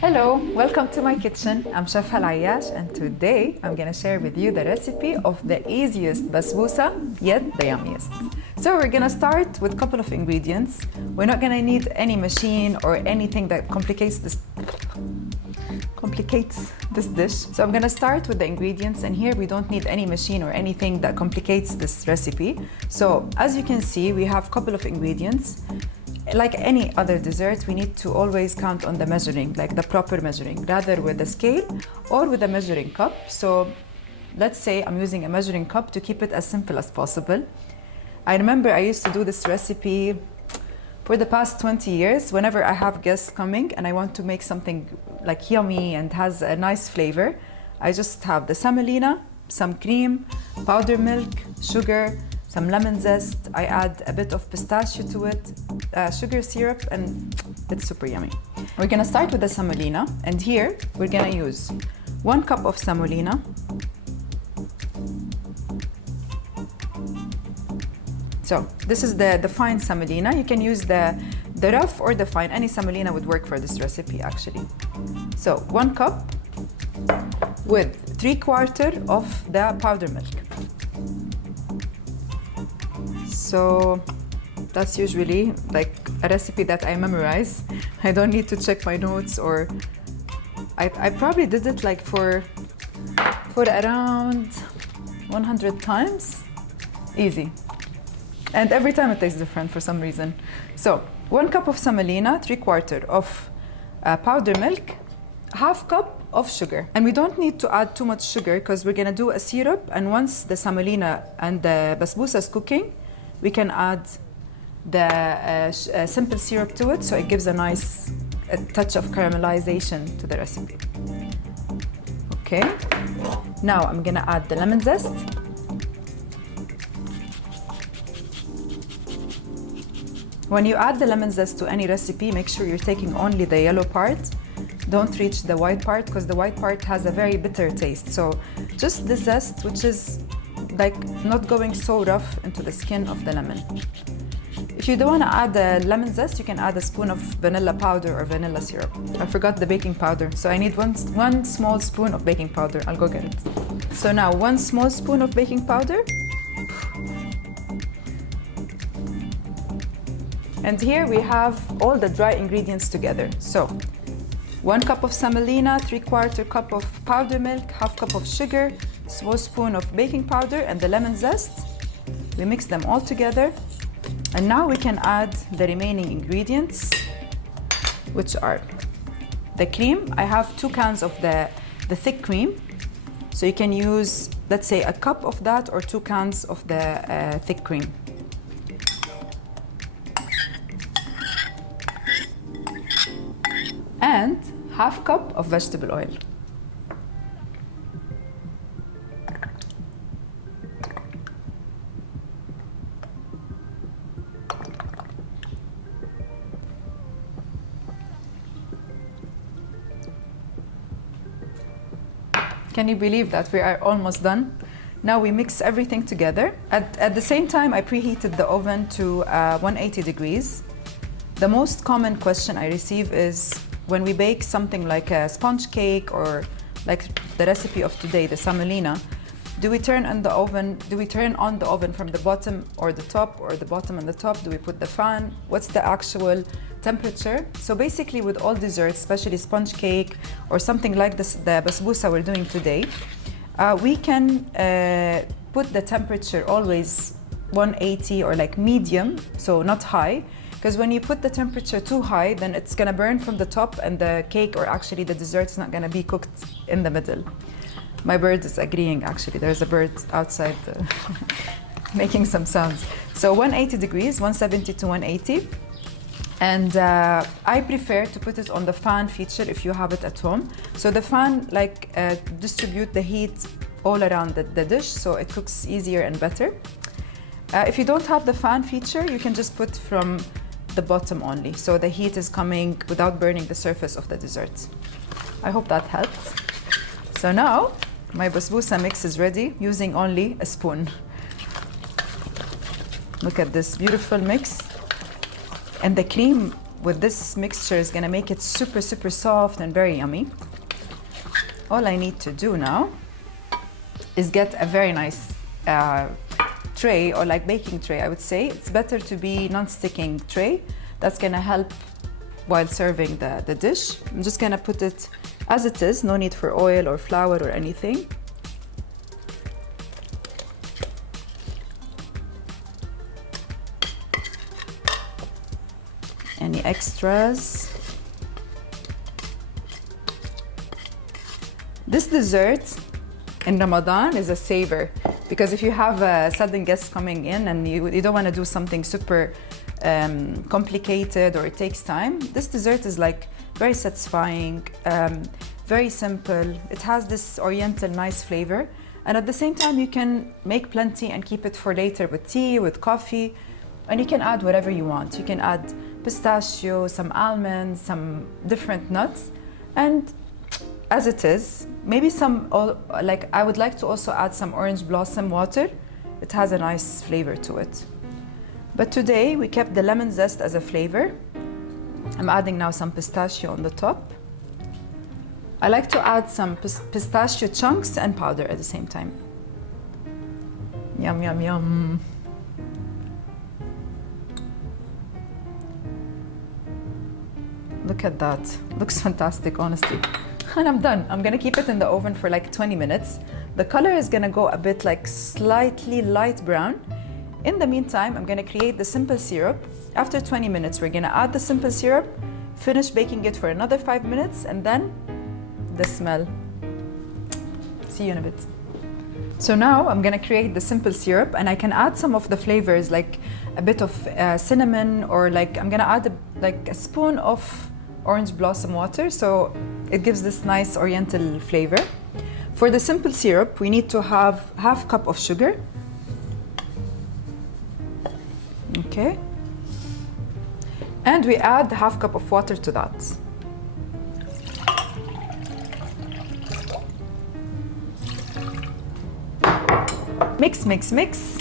Hello, welcome to my kitchen. I'm Chef Ayash, and today I'm gonna share with you the recipe of the easiest basbousa, yet the yummiest. So we're gonna start with a couple of ingredients. We're not gonna need any machine or anything that complicates this dish. So I'm gonna start with the ingredients, and here we don't need any machine or anything that complicates this recipe. So as you can see, we have a couple of ingredients. Like any other dessert, we need to always count on the measuring, like the proper measuring, rather with a scale or with a measuring cup. So let's say I'm using a measuring cup to keep it as simple as possible. I remember I used to do this recipe for the past 20 years. Whenever I have guests coming and I want to make something like yummy and has a nice flavor, I just have the semolina, some cream, powdered milk, sugar, some lemon zest. I add a bit of pistachio to it, sugar syrup, and it's super yummy. We're gonna start with the semolina, and here we're gonna use 1 cup of semolina. So this is the fine semolina. You can use the rough or the fine. Any semolina would work for this recipe actually. So 1 cup with 3/4 of the powdered milk. So that's usually like a recipe that I memorize. I don't need to check my notes, or I probably did it like for around 100 times. Easy. And every time it tastes different for some reason. So 1 cup of semolina, 3/4 of powdered milk, 1/2 cup of sugar. And we don't need to add too much sugar because we're gonna do a syrup, and once the semolina and the basbousa is cooking, we can add the simple syrup to it, so it gives a nice touch of caramelization to the recipe. Okay, now I'm gonna add the lemon zest. When you add the lemon zest to any recipe, make sure you're taking only the yellow part. Don't reach the white part, because the white part has a very bitter taste. So just the zest, which is like not going so rough into the skin of the lemon. If you don't want to add the lemon zest, you can add a spoon of vanilla powder or vanilla syrup. I forgot the baking powder, so I need one small spoon of baking powder. I'll go get it. So now 1 small spoon of baking powder. And here we have all the dry ingredients together. So 1 cup of semolina, 3/4 cup of powdered milk, 1/2 cup of sugar, small spoon of baking powder, and the lemon zest. We mix them all together. And now we can add the remaining ingredients, which are the cream. I have 2 cans of the thick cream. So you can use, let's say, a cup of that or 2 cans of the thick cream. And 1/2 cup of vegetable oil. Can you believe that we are almost done? Now we mix everything together. At the same time, I preheated the oven to 180 degrees. The most common question I receive is when we bake something like a sponge cake or like the recipe of today, the semolina, do we turn on the oven from the bottom or the top, or the bottom and the top? Do we put the fan? What's the actual temperature? So basically with all desserts, especially sponge cake or something like this, the basbousa we're doing today, we can put the temperature always 180 or like medium, so not high. Because when you put the temperature too high, then it's gonna burn from the top, and the cake, or actually the dessert's not gonna be cooked in the middle. My bird is agreeing, actually. There's a bird outside making some sounds. So 180 degrees, 170 to 180. And I prefer to put it on the fan feature if you have it at home. So the fan distribute the heat all around the dish, so it cooks easier and better. If you don't have the fan feature, you can just put from the bottom only, so the heat is coming without burning the surface of the dessert. I hope that helped. So now my basbousa mix is ready, using only a spoon. Look at this beautiful mix. And the cream with this mixture is gonna make it super, super soft and very yummy. All I need to do now is get a very nice tray, or like baking tray, I would say. It's better to be non-sticking tray. That's gonna help while serving the dish. I'm just gonna put it as it is, no need for oil or flour or anything. Any extras? This dessert in Ramadan is a saver, because if you have a sudden guest coming in and you don't want to do something super complicated or it takes time, this dessert is like very satisfying, very simple. It has this oriental nice flavor, and at the same time you can make plenty and keep it for later with tea, with coffee, and you can add whatever you want. You can add pistachio, some almonds, some different nuts, and as it is, maybe some, like I would like to also add some orange blossom water. It has a nice flavor to it. But today we kept the lemon zest as a flavor. I'm adding now some pistachio on the top. I like to add some pistachio chunks and powder at the same time. Yum, yum, yum. Look at that. Looks fantastic, honestly. And I'm done. I'm gonna keep it in the oven for like 20 minutes. The color is gonna go a bit like slightly light brown. In the meantime, I'm gonna create the simple syrup. After 20 minutes, we're gonna add the simple syrup, finish baking it for another 5 minutes, and then the smell. See you in a bit. So now I'm gonna create the simple syrup, and I can add some of the flavors, like a bit of cinnamon, or like I'm gonna add like a spoon of orange blossom water, so it gives this nice oriental flavor. For the simple syrup, we need to have half cup of sugar. Okay. And we add half cup of water to that. Mix, mix, mix.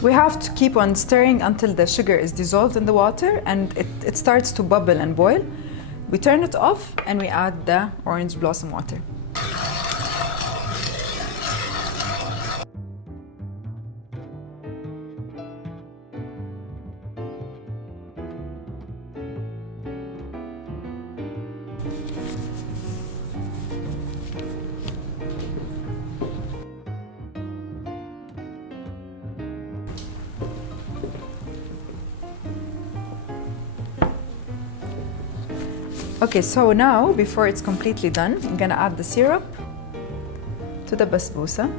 We have to keep on stirring until the sugar is dissolved in the water and it starts to bubble and boil. We turn it off and we add the orange blossom water. Okay, so now, before it's completely done, I'm gonna add the syrup to the basbousa.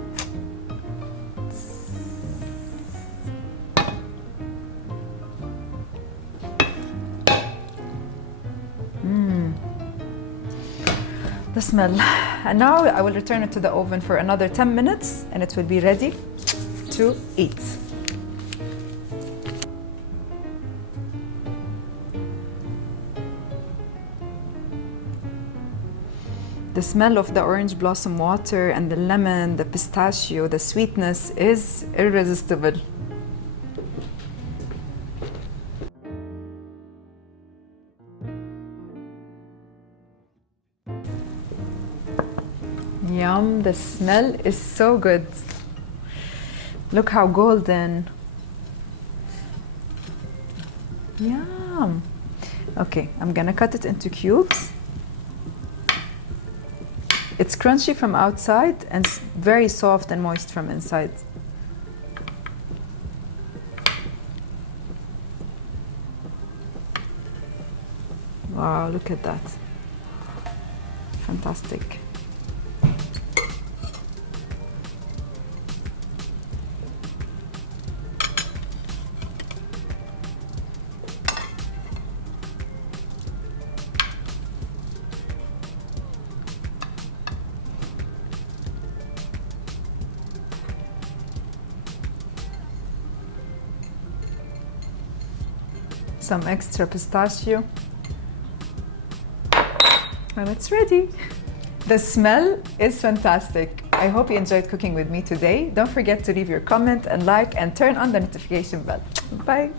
The smell. And now I will return it to the oven for another 10 minutes and it will be ready to eat. The smell of the orange blossom water and the lemon, the pistachio, the sweetness is irresistible. Yum, the smell is so good. Look how golden. Yum. Okay, I'm gonna cut it into cubes. It's crunchy from outside and very soft and moist from inside. Wow, look at that. Fantastic. Some extra pistachio, and it's ready. The smell is fantastic. I hope you enjoyed cooking with me today. Don't forget to leave your comment and like and turn on the notification bell. Bye.